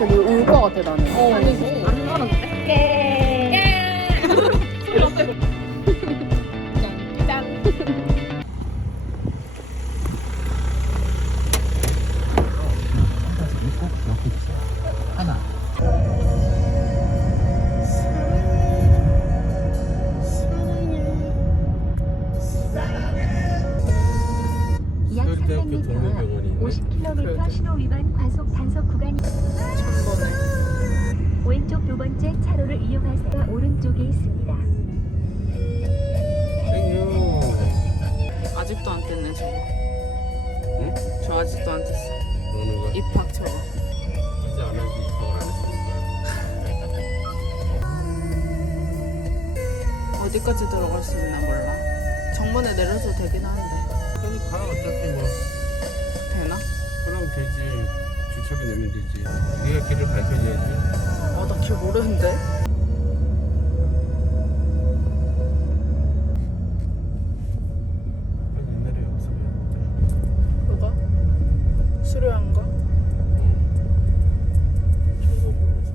되게 울 것 같아 나는. 아니지. 안 울었는데? 약 서울대학교 300m 동물병원이 있네. 50km 신호 위반 과속 단속 구간이 왼쪽 두 번째 차로를 이용하세요. 오른쪽에 있습니다. 땡유. 아직도 안 뗐네 저거. 응? 저 아직도 안 뗐어. 어느 거? 입학 저거. 이제 안 하지 입학을 안 했으니까. 어디까지 들어갈 수 있나 몰라. 정문에 내려도 되긴 하는데. 여기 가 어차피 뭐. 되나? 그럼 되지. 주차비 내면 되지. 네가 길을 밝혀줘야지. 아, 나 길 모르는데. 옛날에 여기서 배웠는데. 뭐가? 수료한가? 저거 보면서.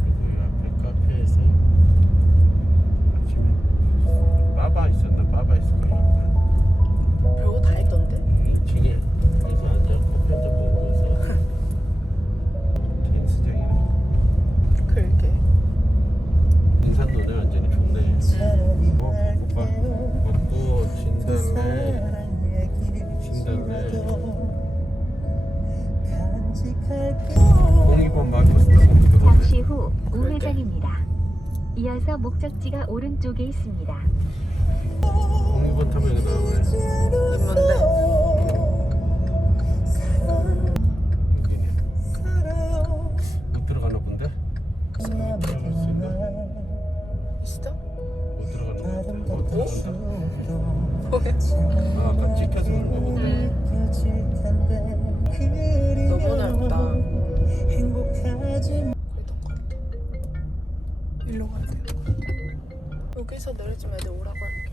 그리고 이 앞에 카페에서 아침에 바바 있었나? 바바 있을 거야. 별거 다 했던데? 2층에 그래서 앉아 커피 한잔 먹으면서 테니스장이네. 그러게. 인산로네 완전히 좋네. 볶음밥 먹고 진달래 공이번 마코스타 먹기도 잠시 하네. 후 우회전입니다. 이어서 목적지가 오른쪽에 있습니다. 공이번 타면 여기 나오네. 입문데? 여기네. 못 들어가나 본데? 들어갈 수 있나? 있어? 못 들어가는 거 같아. 못 들어간다. 뭐야? 아, 아까 찍혀서 그런가 본데. 너무 넓다. 그랬던 것 같아. 일로 가야 돼. 여기서 내려주면 애들 오라고 할게.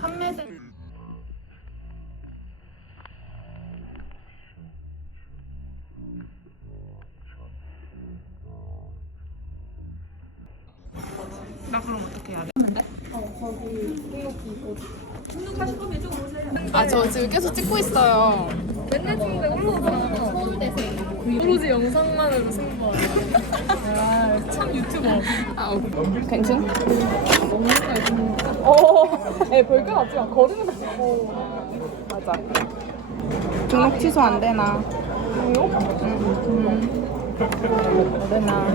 판매된 나 그럼 어떻게 해야 돼? 아, 저 지금 계속 찍고 있어요. 맨날 찍는데 올라오잖아. 서울대생. 오로지 영상만으로 승부하네. 아, 참 유튜버. 아, 괜찮? 먹는 진짜. 별게 같지만 걸으면서 찍고. 맞아. 등록 취소 안 되나? 등록? 안 되나?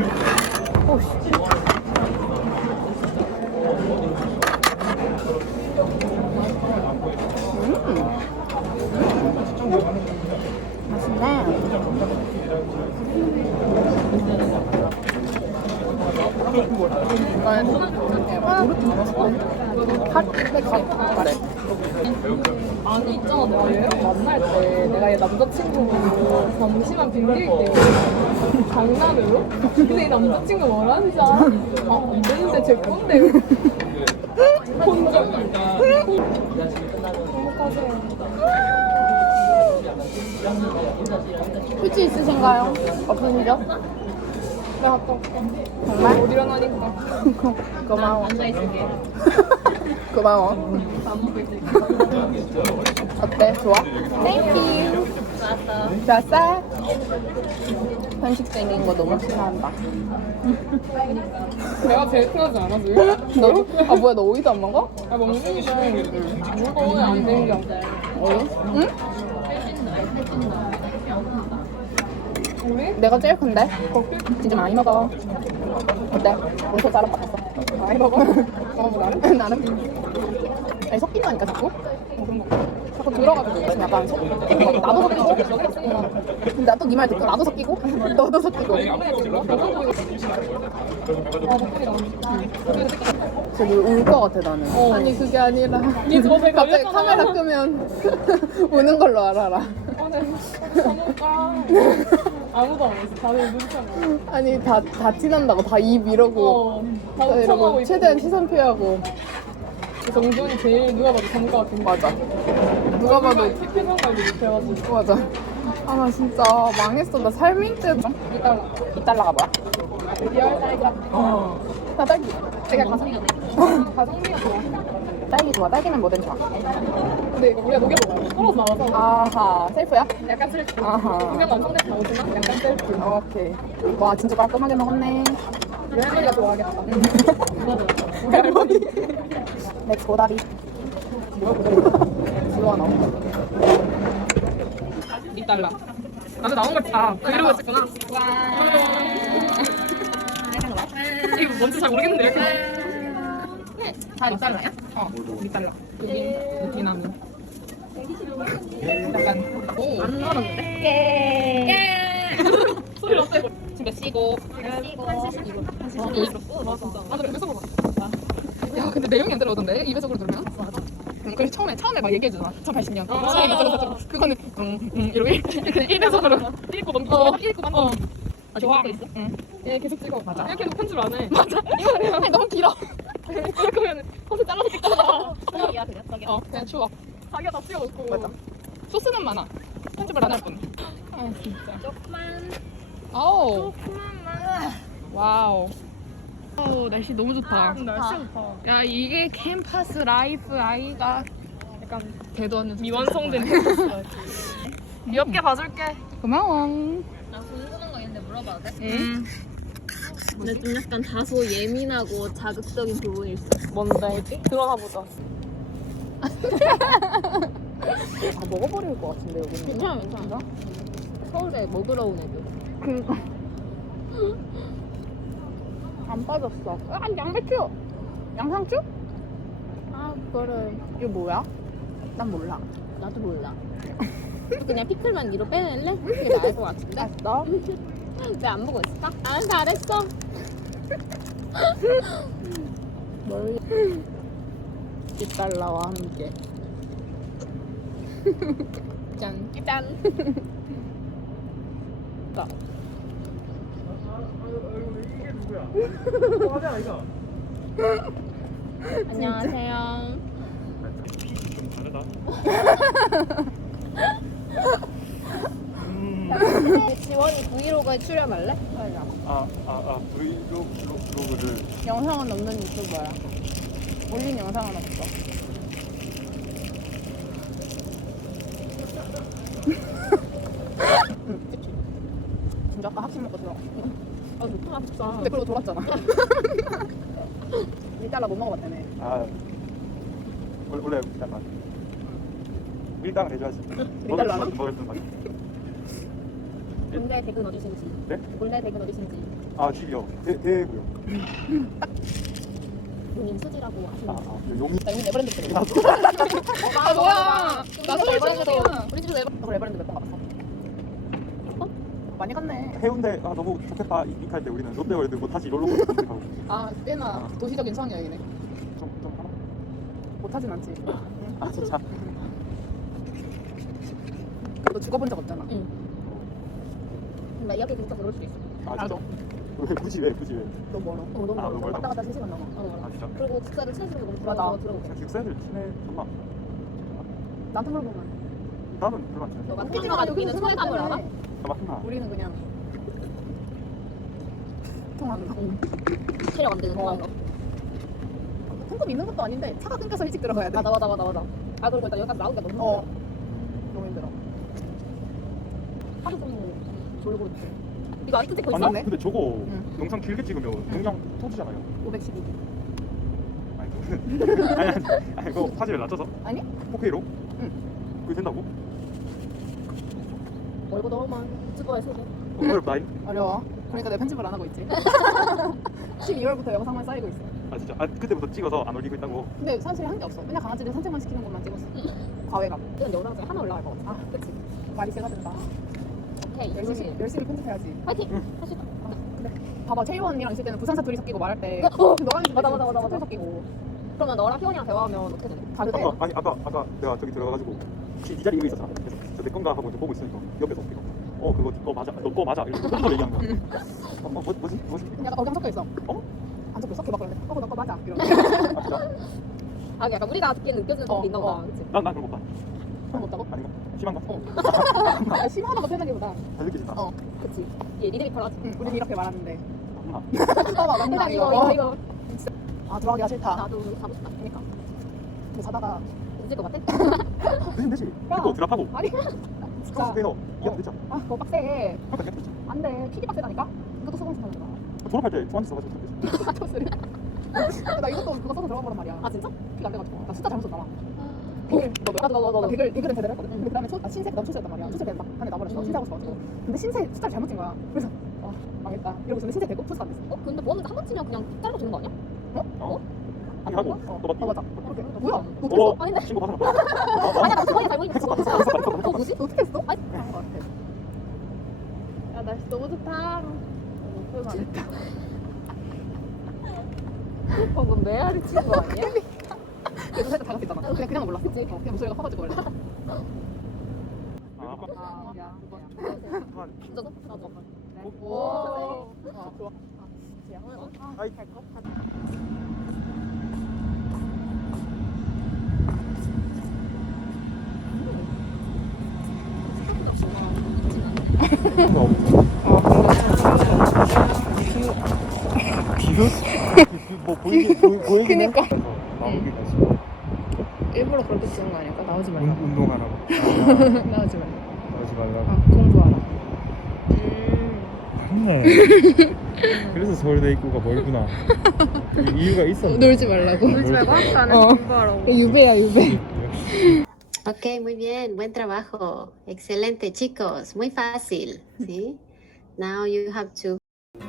오, 씨. 맛있네. 그래. 아니 있잖아 내가 얘랑 만날 때 내가 얘 남자친구고 잠시만 빌릴 때 장난으로? 근데 이 남자친구 뭐라는지 알아? 아 안 되는데 제 건데 혼자 행복하세요. 휴지 있으신가요? 없으시죠? 내가 갔다 올게. 정말? 못 일어나니까 고마워. 앉아있을게. 고마워. 밥 먹고 있을게. 어때? 좋아? 땡큐. 좋았어? 편식 생긴 거 너무 싫어한다. 내가 제일 편하지 않아 지금? 너도? 아 뭐야 너 오이도 안 먹어? 아 먹는데 물건은 안 생겨. 오이? 응? 우리? 내가 제일 큰데? 진짜 많이 먹어. 어때? 몸소 자랑 받았어. 많이 먹어? 먹어 나는? 나는? 아니 섞인다니까 자꾸? 자꾸 들어가지고 지금 약간 나도 섞이고 근데 나 또 네 말 듣고 나도 섞이고 너도 섞이고 저기 울 것 같아 나는. 아니 그게 아니라 네 집에 갑자기 걸렸잖아. 카메라 끄면 우는 걸로 알아라. 아무도 안 왔어. 다들 눈치하고. 아니 다 티난다고 다 입 이러고 다 다 우청하고 이러고 있고. 최대한 시선 피하고. 정준이 제일 누가 봐도 잠가 같은 거. 맞아. 누가 봐도 표정 관리 못해가지고. 맞아. 아 나 진짜 망했어. 나 삶일 때 이달라가 뭐야? 리얼 딸기가. 나 딸기. 되게 가성비가 가성비가 좋아. 딸기 좋아. 딸기면 뭐든 좋아. 근데 이거 우리가 녹여 먹어요. 떨어져 나와서. 아하. 셀프야? 약간 셀프. 아하. 그냥 완성돼서 나오지만 약간 셀프. 오케이. 와 진짜 깔끔하게 먹었네. 우리 할머니가 좋아하겠다. 우리 할머니. 내 고다리. 지와 나온 거. 2달러. 나도 나온 걸 다 브이로그 찍구나. 이거 뭔지 잘 모르겠는데. 다 2달러야? 어, 2달러. 여기 베트남은. 약간 안 놀았는데? 소리 어때? 지금 몇 시고? 맞아, 그래서 먹어. 야, 근데 내용이 안 들어오던데? 입에서 들으면? 맞아. 그래 처음에 막 얘기해주잖아. 2080년. 그거는 이러고 그냥 1배속으로 읽고 넘기고 읽고 넘기고. 아, 좋아. 응. 얘 계속 찍어. 맞아. 이렇게 놓은 줄 아네. 맞아. 이거 아니 너무 길어. 그러면 허세 잘라서 찍잖아. 야 그래 저기 그냥 추워. 자기가 다 찍어놓고. 맞아. 소스는 많아. 편집을 안 할 뿐. 아 진짜. 조금만 아우. 와우. 아우 날씨 너무 좋다. 날씨 좋다. 야 이게 캠퍼스 라이프 아이가 약간 대도하는 미완성된 캠퍼스 라이프. 귀엽게 봐줄게. 고마워. 나 궁금한 거 있는데 물어봐도 돼? 응. 근데 좀 약간 다소 예민하고 자극적인 부분이 있어. 뭔데? 들어가 보자. 다 먹어버릴 것 같은데 여기는. 괜찮아. 서울에 먹으러 온 애들. 그니까. 안 빠졌어. 아 양배추. 양상추? 아 그거를 이게 뭐야? 난 몰라. 나도 몰라. 그냥 피클만 위로 빼낼래? 그게 나을 것 같은데? 알았어. 왜 안 보고 있을까? 아 잘했어. 뭘? 2달러와 함께. 짠. 짠. 안녕하세요. 좀 다르다. 지원이 브이로그에 출연할래? 브이로그를 영상은 없는 유튜버야. 올린 영상은 없어. 진짜 아까 학식 먹고 들어갔어. 아 좋다 진짜. 근데 그러고 돌았잖아. 1달러 못 먹어봤다며. 원래 약간 밀당을 해줘야지. 밀당을 안 먹었던 거. 본래 댁은 어디신지. 네? 본래 댁은 어디신지. 집이요. 대구요. 본인 수지라고 하시는 거. 용인. 나 이미 네버랜드 때문에. 아 뭐야? 나 서울 에버랜드도 친구야. 우리 집도 에버. 너 레버랜드 몇 번 가봤어? 많이 갔네. 해운대 너무 좋겠다 이할 때 우리는 롯데월드 뭐 다시 롤러코스터 가고 아 꽤나 도시적인 성향이네. 좀 하나? 못하진 않지. 아 진짜? 너 죽어본 적 없잖아. 응. 나 이야기 들으니까 그럴 수도 있어. 아 진짜? 나도. 왜 굳이 왜? 너 멀어. 너무 아, 너무 멀다? 왔다 갔다 3시간 넘어. 아 진짜? 그리고 직사를 친해지는 거 맞아. 너무 들어보고. 그냥 기숙사애들 친해졌나? 나한테 물어보면. 나는 별로 안 친해. 너가 특집가지고 있는 소외감을 알아? 아 맞구나. 우리는 그냥 통하는 거. 체력 안 되는 어. 거. 통금 있는 것도 아닌데 차가 끊겨서 일찍 들어가야 돼. 맞아. 아 그리고 일단 여기까지 나오기가 너무 어. 힘들어. 너무 힘들어. 하루 종일 졸고 있지. 이거 아직도 찍고 있어? 맞네. 아니 근데 저거 응. 영상 길게 찍으면 동영 터지잖아요. 512. 아니 그거 화질을 낮춰서? 아니? 4K로? 응. 그게 된다고? 얼굴 너무만 유튜버의 세계. 어렵다잉? 어려워. 그러니까 내가 편집을 안 하고 있지. 12월부터 영상만 쌓이고 있어. 아 진짜? 아 그때부터 찍어서 안 올리고 있다고? 근데 사실 한 게 없어. 맨날 강아지들 산책만 시키는 것만 찍었어. 과외감. 이건 영상 중에 하나 올라갈 것 같아. 아, 그치. 말이 세가 된다. 오케이. 열심히 편집해야지. 파이팅! 할 수 있다. 봐봐, 채희 언니랑 있을 때는 부산 사투리 섞이고 말할 때. 어. 너랑 있을 맞아. 때는 사투리 섞이고. 그러면 너랑 희원이랑 대화하면 어떻게 되냐? 다르대. 아까 내가 저기 들어가가지고 혹시 네 자리 이거 있었잖아. 그래서 저 내 건가 하고 이제 보고 있으니까 옆에서 이거 그거 너 맞아 너 거 맞아 이렇게 혼자서 얘기하는 거야. 뭐지? 약간 거기랑 섞여 있어. 어? 안 섞여 있어? 걔 막 그러는데. 너거 맞아. 이러고. 아 진짜? 아 약간 우리가 듣기에는 느껴지는 어, 것도 있나 보다. 어. 그치? 난 그런 거 없다. 그럼 못다고? 아닌가? 심한가? 아, 심하다고 표현하기보다. 잘 느껴진다. 어. 그치. 얘 리듬이 편하지. 응, 우린 이렇게 말하는데. 맞나? 봐봐, 맞나 그냥 이거. 아, 들어가기가 싫다. 나도 가고 싶다. 그니까. 뭐 자다가. 늦을 것 같아? 되지. 야. 이거 드랍하고 아니. 진짜. 스페인어 이해도 되잖아. 아, 그거 빡세. 그러니까 이해도 되지. 안 돼. PD 빡세다니까? 이것도 수강생 하는 거야. 졸업할 때 저한테 써가지고 되지. 카토스를. 나 이것도 그거 써서 들어간 거란 말이야. 아 진짜? 피가 안 돼가지고. 나 숫자 잘못 썼나 봐. 100을, 너 100은 제대로 했거든. 그 다음에 신세, 난 초세였단 말이야. 초세 그냥 막 안에 나버렸어. 신세하고 싶어가지고. 근데 신세 숫자를 잘못 찐 거야. 그래서, 망했다. 이러고 저는 신세 되고 초세 안 됐어. 근데 뭐 하는데 한 번 치면 그냥 잘라 주는 거 아니야? 아니 하고 또 맞기. 맞아. 이렇게. 뭐야? 너 어떻게 했어? 아닌데. 친구 받아라. 아니야 나 그거에 잘못 입었어. 뭐지? 너 어떻게 했어? 아니. 잘한 거 같아. 야 날씨 너무 좋다. 별거 안 했다. 방금 메아리 친 거 아니야? 그래서 살짝 다급했잖아. 그냥 몰랐어. 그냥 목소리가 커가지고 원래. 아, 야, 그거. 진짜도? 나도. 오. 좋아. 아이. 뭐 보이긴 그니까. 나오기까지 일부러 그렇게 찍은 거 아닐까? 나오지 말라. 운동하라고 나오지 말라. 나오지 말라고 공부하라. 맞네. 그래서 서울대 입구가 멀구나. 이유가 있었네. 놀지 말라고. 놀지 말고 나는 공부하라고. 유배야, 유배. Ok, muy bien, buen trabajo. Excelente, chicos. Muy fácil. ¿Sí? Now you have to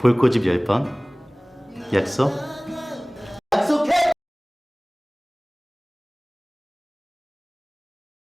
볼꼬집 10번 약속